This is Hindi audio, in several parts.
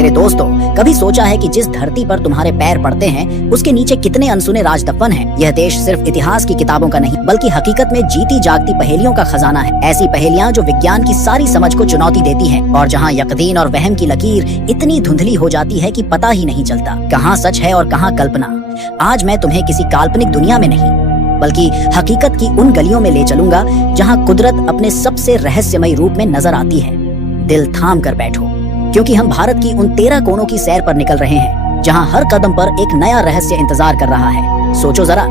मेरे दोस्तों, कभी सोचा है कि जिस धरती पर तुम्हारे पैर पड़ते हैं उसके नीचे कितने अनसुने राज दफन हैं? यह देश सिर्फ इतिहास की किताबों का नहीं बल्कि हकीकत में जीती जागती पहेलियों का खजाना है। ऐसी पहेलियां जो विज्ञान की सारी समझ को चुनौती देती हैं और जहां यकीन और वहम की लकीर इतनी धुंधली हो जाती है कि पता ही नहीं चलता कहां सच है और कहां कल्पना। आज मैं तुम्हें किसी काल्पनिक दुनिया में नहीं बल्कि हकीकत की उन गलियों में ले चलूंगा जहां कुदरत अपने सबसे रहस्यमय रूप में नजर आती है। दिल थाम कर बैठो, क्योंकि हम भारत की उन 13 कोनों की सैर पर निकल रहे हैं जहां हर कदम पर एक नया रहस्य इंतजार कर रहा है। सोचो जरा,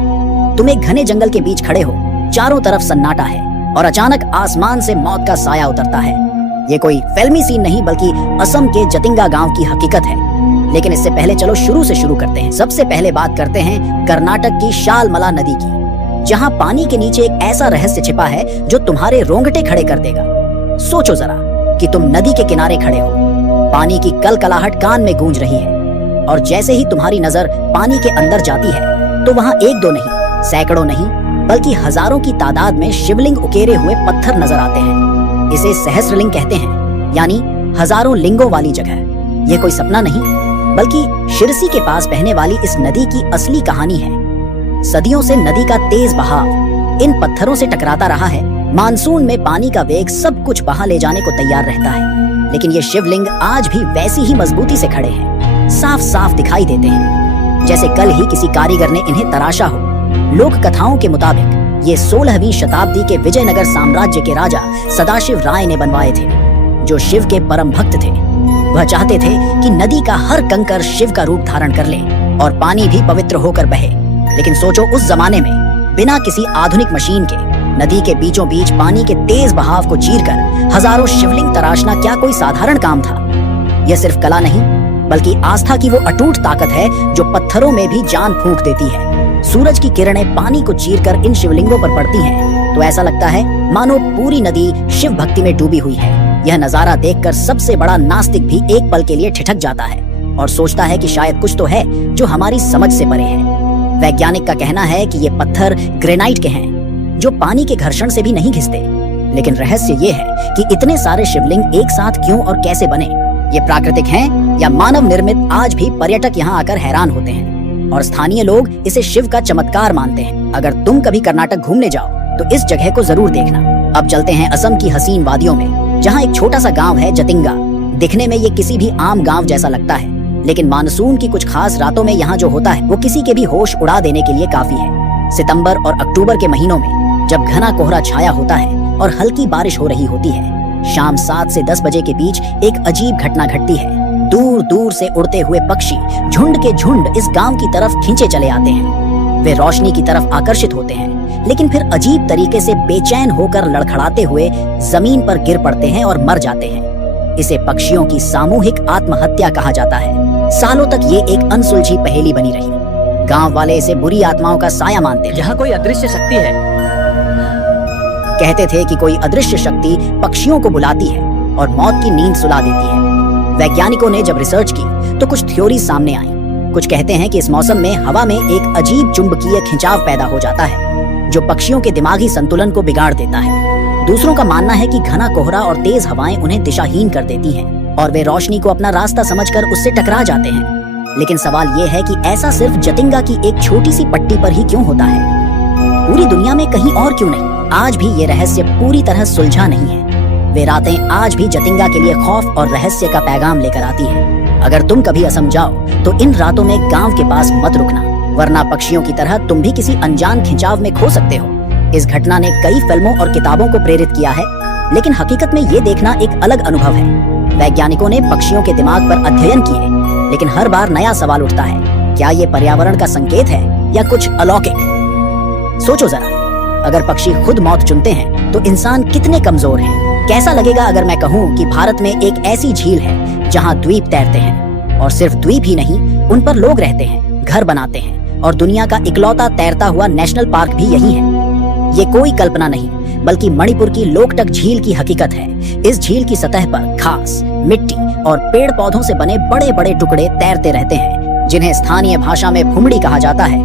तुम एक घने जंगल के बीच खड़े हो, चारों तरफ सन्नाटा है और अचानक आसमान से मौत का साया उतरता है। ये कोई फिल्मी सीन नहीं बल्कि असम के जतिंगा गांव की हकीकत है। लेकिन इससे पहले चलो शुरू से शुरू करते हैं। सबसे पहले बात करते हैं कर्नाटक की शालमला नदी की, जहां पानी के नीचे एक ऐसा रहस्य छिपा है जो तुम्हारे रोंगटे खड़े कर देगा। सोचो जरा कि तुम नदी के किनारे खड़े हो, पानी की कलकलाहट कान में गूंज रही है और जैसे ही तुम्हारी नजर पानी के अंदर जाती है तो वहां एक दो नहीं, सैकड़ों नहीं बल्कि हजारों की तादाद में शिवलिंग उकेरे हुए पत्थर नजर आते हैं। इसे सहस्रलिंग कहते हैं, यानी हजारों लिंगों वाली जगह। ये कोई सपना नहीं बल्कि शिरसी के पास बहने वाली इस नदी की असली कहानी है। सदियों से नदी का तेज बहाव इन पत्थरों से टकराता रहा है। मानसून में पानी का वेग सब कुछ बहा ले जाने को तैयार रहता है, लेकिन ये शिवलिंग आज भी वैसी ही मजबूती से खड़े हैं, साफ साफ दिखाई देते हैं जैसे कल ही किसी कारीगर ने इन्हें तराशा हो। लोक कथाओं के मुताबिक ये 16वीं शताब्दी के विजयनगर साम्राज्य के राजा सदाशिव राय ने बनवाए थे, जो शिव के परम भक्त थे। वह चाहते थे कि नदी का हर कंकर शिव का रूप धारण कर ले और पानी भी पवित्र होकर बहे। लेकिन सोचो, उस जमाने में बिना किसी आधुनिक मशीन के नदी के बीचों बीच पानी के तेज बहाव को चीरकर हजारों शिवलिंग तराशना क्या कोई साधारण काम था? यह सिर्फ कला नहीं बल्कि आस्था की वो अटूट ताकत है जो पत्थरों में भी जान फूंक देती है। सूरज की किरणें पानी को चीरकर इन शिवलिंगों पर पड़ती हैं तो ऐसा लगता है मानो पूरी नदी शिव भक्ति में डूबी हुई है। यह नजारा देखकर सबसे बड़ा नास्तिक भी एक पल के लिए ठिठक जाता है और सोचता है कि शायद कुछ तो है जो हमारी समझ से परे है। वैज्ञानिक का कहना है कि ये पत्थर ग्रेनाइट के हैं, जो पानी के घर्षण से भी नहीं घिसते। लेकिन रहस्य ये है कि इतने सारे शिवलिंग एक साथ क्यों और कैसे बने? ये प्राकृतिक हैं या मानव निर्मित? आज भी पर्यटक यहाँ आकर हैरान होते हैं और स्थानीय लोग इसे शिव का चमत्कार मानते हैं। अगर तुम कभी कर्नाटक घूमने जाओ तो इस जगह को जरूर देखना। अब चलते हैं असम की हसीन वादियों में, जहाँ एक छोटा सा गाँव है जतिंगा। दिखने में ये किसी भी आम गाँव जैसा लगता है, लेकिन मानसून की कुछ खास रातों में यहाँ जो होता है वो किसी के भी होश उड़ा देने के लिए काफी है। सितंबर और अक्टूबर के महीनों में जब घना कोहरा छाया होता है और हल्की बारिश हो रही होती है, शाम 7 से 10 बजे के बीच एक अजीब घटना घटती है। दूर दूर से उड़ते हुए पक्षी झुंड के झुंड इस गांव की तरफ खींचे चले आते हैं। वे रोशनी की तरफ आकर्षित होते हैं, लेकिन फिर अजीब तरीके से बेचैन होकर लड़खड़ाते हुए जमीन पर गिर पड़ते हैं और मर जाते हैं। इसे पक्षियों की सामूहिक आत्महत्या कहा जाता है। सालों तक ये एक अनसुलझी पहेली बनी रही। गांव वाले इसे बुरी आत्माओं का साया मानते हैं। यहाँ कोई अदृश्य शक्ति है। कहते थे कि कोई अदृश्य शक्ति पक्षियों को बुलाती है और मौत की नींद सुला देती है। वैज्ञानिकों ने जब रिसर्च की तो कुछ थ्योरी सामने आई। कुछ कहते हैं कि इस मौसम में हवा में एक अजीब चुंबकीय खिंचाव पैदा हो जाता है जो पक्षियों के दिमागी संतुलन को बिगाड़ देता है। दूसरों का मानना है कि घना कोहरा और तेज हवाएं उन्हें दिशाहीन कर देती हैं और वे रोशनी को अपना रास्ता समझकर उससे टकरा जाते हैं। लेकिन सवाल ये है कि ऐसा सिर्फ जतिंगा की एक छोटी सी पट्टी पर ही क्यों होता है? पूरी दुनिया में कहीं और क्यों नहीं? आज भी ये रहस्य पूरी तरह सुलझा नहीं है। वे रातें आज भी जतिंगा के लिए खौफ और रहस्य का पैगाम लेकर आती हैं। अगर तुम कभी असम जाओ तो इन रातों में गांव के पास मत रुकना, वरना पक्षियों की तरह तुम भी किसी अनजान खिंचाव में खो सकते हो। इस घटना ने कई फिल्मों और किताबों को प्रेरित किया है, लेकिन हकीकत में ये देखना एक अलग अनुभव है। वैज्ञानिकों ने पक्षियों के दिमाग पर अध्ययन किए, लेकिन हर बार नया सवाल उठता है, क्या ये पर्यावरण का संकेत है या कुछ अलौकिक? सोचो जरा, अगर पक्षी खुद मौत चुनते हैं तो इंसान कितने कमजोर हैं। कैसा लगेगा अगर मैं कहूँ कि भारत में एक ऐसी झील है जहाँ द्वीप तैरते हैं, और सिर्फ द्वीप ही नहीं, उन पर लोग रहते हैं, घर बनाते हैं, और दुनिया का इकलौता तैरता हुआ नेशनल पार्क भी यही है। ये कोई कल्पना नहीं बल्कि मणिपुर की लोकटक झील की हकीकत है। इस झील की सतह पर घास, मिट्टी और पेड़ पौधों से बने बड़े बड़े टुकड़े तैरते रहते हैं, जिन्हें स्थानीय भाषा में फुमड़ी कहा जाता है।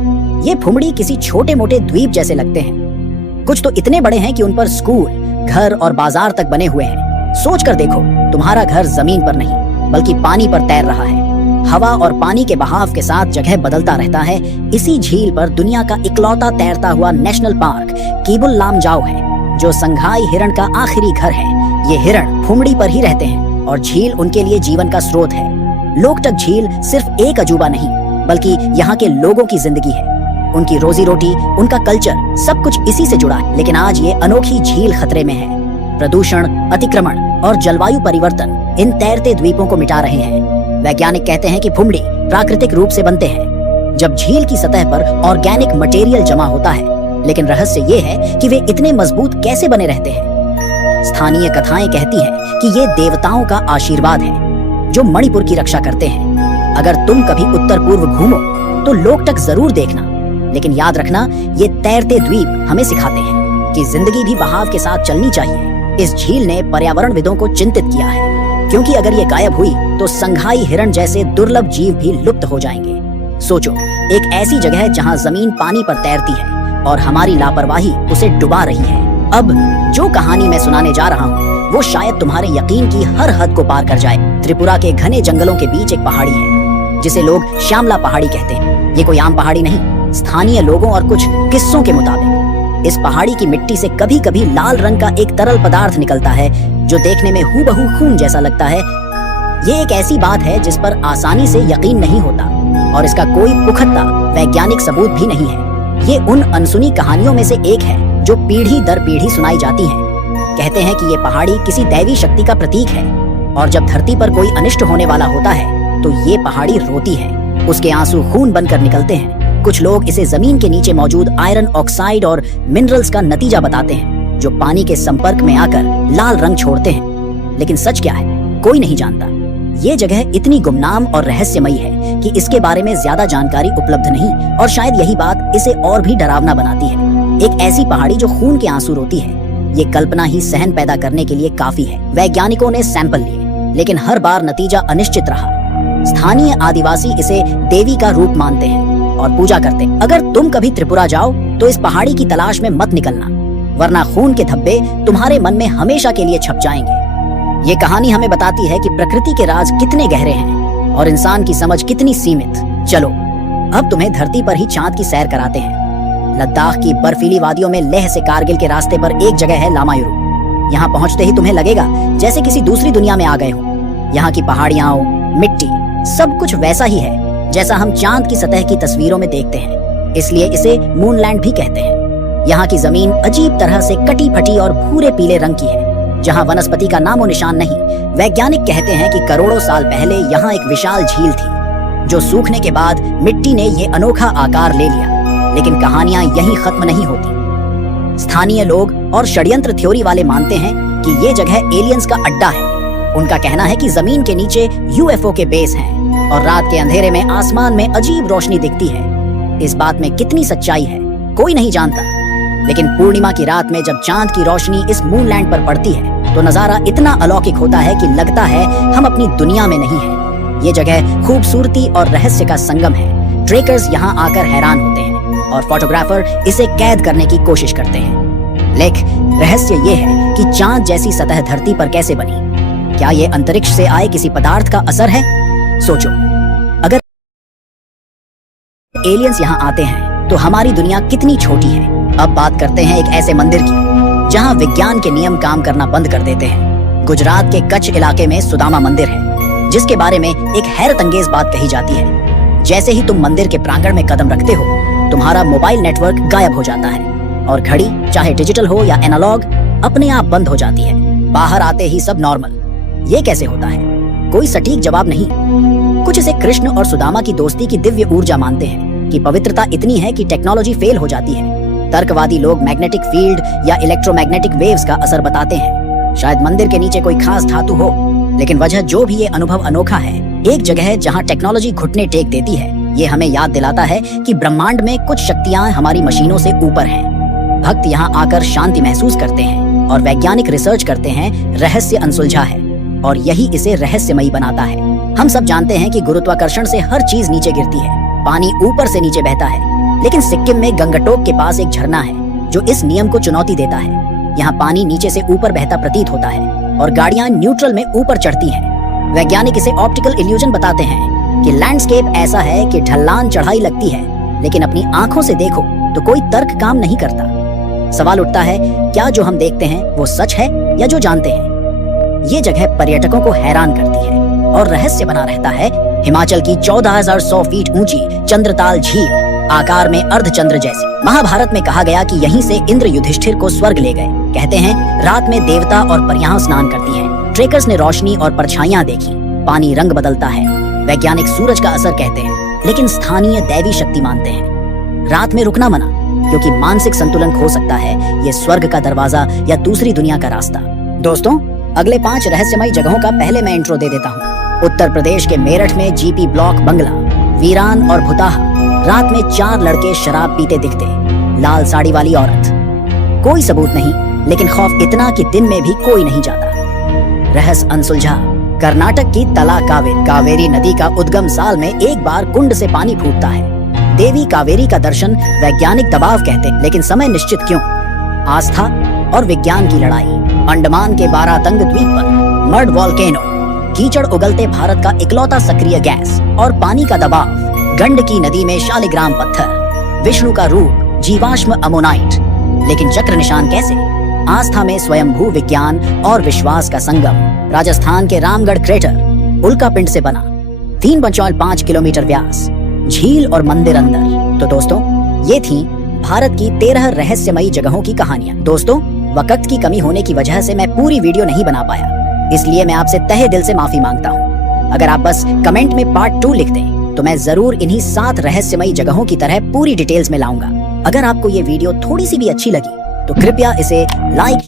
ये फुमड़ी किसी छोटे मोटे द्वीप जैसे लगते हैं। कुछ तो इतने बड़े हैं कि उन पर स्कूल, घर और बाजार तक बने हुए हैं। सोच कर देखो, तुम्हारा घर जमीन पर नहीं बल्कि पानी पर तैर रहा है। हवा और पानी के बहाव के साथ जगह बदलता रहता है। इसी झील पर दुनिया का इकलौता तैरता हुआ नेशनल पार्क कीबुल लामजाओ है, जो संघाई हिरण का आखिरी घर है। ये हिरण फुमड़ी पर ही रहते हैं और झील उनके लिए जीवन का स्रोत है। लोकटक झील सिर्फ एक अजूबा नहीं, बल्कि यहाँ के लोगों की जिंदगी है। उनकी रोजी रोटी, उनका कल्चर, सब कुछ इसी से जुड़ा है। लेकिन आज ये अनोखी झील खतरे में है। प्रदूषण, अतिक्रमण और जलवायु परिवर्तन इन तैरते द्वीपों को मिटा रहे हैं। वैज्ञानिक कहते हैं कि फुमड़ी प्राकृतिक रूप से बनते हैं, जब झील की सतह पर ऑर्गेनिक मटेरियल जमा होता है। लेकिन रहस्य ये है कि वे इतने मजबूत कैसे बने रहते हैं। स्थानीय कथाएं कहती हैं कि ये देवताओं का आशीर्वाद है, जो मणिपुर की रक्षा करते हैं। अगर तुम कभी उत्तर पूर्व घूमो तो लोकटक जरूर देखना। लेकिन याद रखना, ये तैरते द्वीप हमें सिखाते हैं कि जिंदगी भी बहाव के साथ चलनी चाहिए। इस झील ने पर्यावरणविदों को चिंतित किया है, क्योंकि अगर ये गायब हुई तो संघाई हिरण जैसे दुर्लभ जीव भी लुप्त हो जाएंगे। सोचो, एक ऐसी जगह जहां जमीन पानी पर तैरती है और हमारी लापरवाही उसे डुबा रही है। अब जो कहानी मैं सुनाने जा रहा हूँ वो शायद तुम्हारे यकीन की हर हद को पार कर जाए। त्रिपुरा के घने जंगलों के बीच एक पहाड़ी है, जिसे लोग श्यामला पहाड़ी कहते हैं। ये कोई आम पहाड़ी नहीं। स्थानीय लोगों और कुछ किस्सों के मुताबिक इस पहाड़ी की मिट्टी से कभी कभी लाल रंग का एक तरल पदार्थ निकलता है, जो देखने में हूबहू खून जैसा लगता है। ये एक ऐसी बात है जिस पर आसानी से यकीन नहीं होता और इसका कोई पुख्ता वैज्ञानिक सबूत भी नहीं है। ये उन अनसुनी कहानियों में से एक है जो पीढ़ी दर पीढ़ी सुनाई जाती है। कहते हैं कि ये पहाड़ी किसी दैवी शक्ति का प्रतीक है और जब धरती पर कोई अनिष्ट होने वाला होता है तो ये पहाड़ी रोती है। उसके आंसू खून बनकर निकलते हैं। कुछ लोग इसे जमीन के नीचे मौजूद आयरन ऑक्साइड और मिनरल्स का नतीजा बताते हैं, जो पानी के संपर्क में आकर लाल रंग छोड़ते हैं। लेकिन सच क्या है, कोई नहीं जानता। ये जगह इतनी गुमनाम और रहस्यमयी है कि इसके बारे में ज्यादा जानकारी उपलब्ध नहीं, और शायद यही बात इसे और भी डरावना बनाती है। एक ऐसी पहाड़ी जो खून के आंसू रोती है, ये कल्पना ही सहन पैदा करने के लिए काफी है। वैज्ञानिकों ने सैंपल लिए, लेकिन हर बार नतीजा अनिश्चित रहा। स्थानीय आदिवासी इसे देवी का रूप मानते हैं और पूजा करते हैं। अगर तुम कभी त्रिपुरा जाओ तो इस पहाड़ी की तलाश में मत निकलना, वरना खून के धब्बे तुम्हारे मन में हमेशा के लिए छप जाएंगे। ये कहानी हमें बताती है कि प्रकृति के राज कितने गहरे हैं और इंसान की समझ कितनी सीमित। चलो, अब तुम्हें धरती पर ही चांद की सैर कराते हैं। लद्दाख की बर्फीली वादियों में लेह से कारगिल के रास्ते पर एक जगह है लामायुरु। यहाँ पहुँचते ही तुम्हें लगेगा जैसे किसी दूसरी दुनिया में आ गए हो। यहाँ की पहाड़ियाँ, मिट्टी, सब कुछ वैसा ही है जैसा हम चांद की सतह की तस्वीरों में देखते हैं। इसलिए इसे मूनलैंड भी कहते हैं। यहाँ की जमीन अजीब तरह से कटी फटी और भूरे पीले रंग की है, जहाँ वनस्पति का नामो निशान नहीं। वैज्ञानिक कहते हैं कि करोड़ों साल पहले यहाँ एक विशाल झील थी, जो सूखने के बाद मिट्टी ने ये अनोखा आकार ले लिया। लेकिन कहानियां यहीं खत्म नहीं होती। स्थानीय लोग और षड्यंत्र थ्योरी वाले मानते हैं कि ये जगह एलियंस का अड्डा है। उनका कहना है कि जमीन के नीचे यूएफओ के बेस हैं और रात के अंधेरे में आसमान में अजीब रोशनी दिखती है। इस बात में कितनी सच्चाई है कोई नहीं जानता, लेकिन पूर्णिमा की रात में जब चांद की रोशनी इस मूनलैंड पर पड़ती है तो नजारा इतना अलौकिक होता है कि लगता है हम अपनी दुनिया में नहीं हैं। ये जगह खूबसूरती और रहस्य का संगम है। ट्रेकर्स यहाँ आकर हैरान होते हैं और फोटोग्राफर इसे कैद करने की कोशिश करते हैं। लेकिन रहस्य ये है कि चांद जैसी सतह धरती पर कैसे बनी। क्या ये अंतरिक्ष से आए किसी पदार्थ का असर है? सोचो, अगर एलियंस यहाँ आते हैं तो हमारी दुनिया कितनी छोटी है। अब बात करते हैं एक ऐसे मंदिर की जहाँ विज्ञान के नियम काम करना बंद कर देते हैं। गुजरात के कच्छ इलाके में सुदामा मंदिर है, जिसके बारे में एक हैरतअंगेज बात कही जाती है। जैसे ही तुम मंदिर के प्रांगण में कदम रखते हो, तुम्हारा मोबाइल नेटवर्क गायब हो जाता है और घड़ी, चाहे डिजिटल हो या एनालॉग, अपने आप बंद हो जाती है। बाहर आते ही सब नॉर्मल। ये कैसे होता है? कोई सटीक जवाब नहीं। कुछ इसे कृष्ण और सुदामा की दोस्ती की दिव्य ऊर्जा मानते हैं कि पवित्रता इतनी है कि टेक्नोलॉजी फेल हो जाती है। तर्कवादी लोग मैग्नेटिक फील्ड या इलेक्ट्रोमैग्नेटिक वेव्स का असर बताते हैं। शायद मंदिर के नीचे कोई खास धातु हो, लेकिन वजह जो भी ये अनुभव अनोखा है। एक जगह जहाँ टेक्नोलॉजी घुटने टेक देती है, ये हमें याद दिलाता है कि ब्रह्मांड में कुछ शक्तियाँ हमारी मशीनों से ऊपर हैं। भक्त यहाँ आकर शांति महसूस करते हैं और वैज्ञानिक रिसर्च करते हैं। रहस्य अनसुलझा है और यही इसे रहस्यमयी बनाता है। हम सब जानते हैं कि गुरुत्वाकर्षण से हर चीज नीचे गिरती है, पानी ऊपर से नीचे बहता है। लेकिन सिक्किम में गंगटोक के पास एक झरना है जो इस नियम को चुनौती देता है। यहाँ पानी नीचे से ऊपर बहता प्रतीत होता है और गाड़ियाँ न्यूट्रल में ऊपर चढ़ती हैं। वैज्ञानिक इसे ऑप्टिकल इल्यूजन बताते हैं कि लैंडस्केप ऐसा है कि ढलान चढ़ाई लगती है, लेकिन अपनी आंखों से देखो तो कोई तर्क काम नहीं करता। सवाल उठता है, क्या जो हम देखते हैं वो सच है या जो जानते हैं? ये जगह पर्यटकों को हैरान करती है और रहस्य बना रहता है। हिमाचल की 14,100 फीट ऊंची चंद्रताल झील, आकार में अर्धचंद्र जैसी। महाभारत में कहा गया कि यहीं से इंद्र युधिष्ठिर को स्वर्ग ले गए। कहते हैं रात में देवता और परियां स्नान करती हैं। ट्रेकर्स ने रोशनी और परछाइयां देखी, पानी रंग बदलता है। वैज्ञानिक सूरज का असर कहते हैं, लेकिन स्थानीय दैवी शक्ति मानते हैं। रात में रुकना मना, क्योंकि मानसिक संतुलन खो सकता है। ये स्वर्ग का दरवाजा या दूसरी दुनिया का रास्ता। दोस्तों, अगले 5 रहस्यमयी जगहों का पहले मैं इंट्रो दे देता हूँ। उत्तर प्रदेश के मेरठ में जीपी ब्लॉक बंगला, वीरान और भुताहा। रात में 4 लड़के शराब पीते दिखते, लाल साड़ी वाली औरत। कोई सबूत नहीं, लेकिन खौफ इतना कि दिन में भी कोई नहीं जाता। रहस्य अनसुलझा। कर्नाटक की तला कावेरी नदी का उद्गम साल में एक बार कुंड से पानी फूटता है। देवी कावेरी का दर्शन वैज्ञानिक दबाव कहते, लेकिन समय निश्चित क्यों? आस्था और विज्ञान की लड़ाई। अंडमान के बारातंग द्वीप पर मड वॉल्केनो, कीचड़ उगलते भारत का इकलौता सक्रिय गैस और पानी का दबाव। गंडकी नदी में शालिग्राम पत्थर, विष्णु का रूप जीवाश्म अमोनाइट। लेकिन चक्र निशान कैसे? आस्था में स्वयंभू विज्ञान और विश्वास का संगम। राजस्थान के रामगढ़ क्रेटर उल्का पिंड से बना, 3.5 किलोमीटर व्यास, झील और मंदिर अंदर। तो दोस्तों, ये थी भारत की 13 रहस्यमयी जगहों की कहानियां। दोस्तों, वक्त की कमी होने की वजह से मैं पूरी वीडियो नहीं बना पाया, इसलिए मैं आपसे तहे दिल से माफी मांगता हूँ। अगर आप बस कमेंट में पार्ट 2 लिख दें तो मैं जरूर इन्हीं 7 रहस्यमयी जगहों की तरह पूरी डिटेल्स में लाऊंगा। अगर आपको ये वीडियो थोड़ी सी भी अच्छी लगी तो कृपया इसे लाइक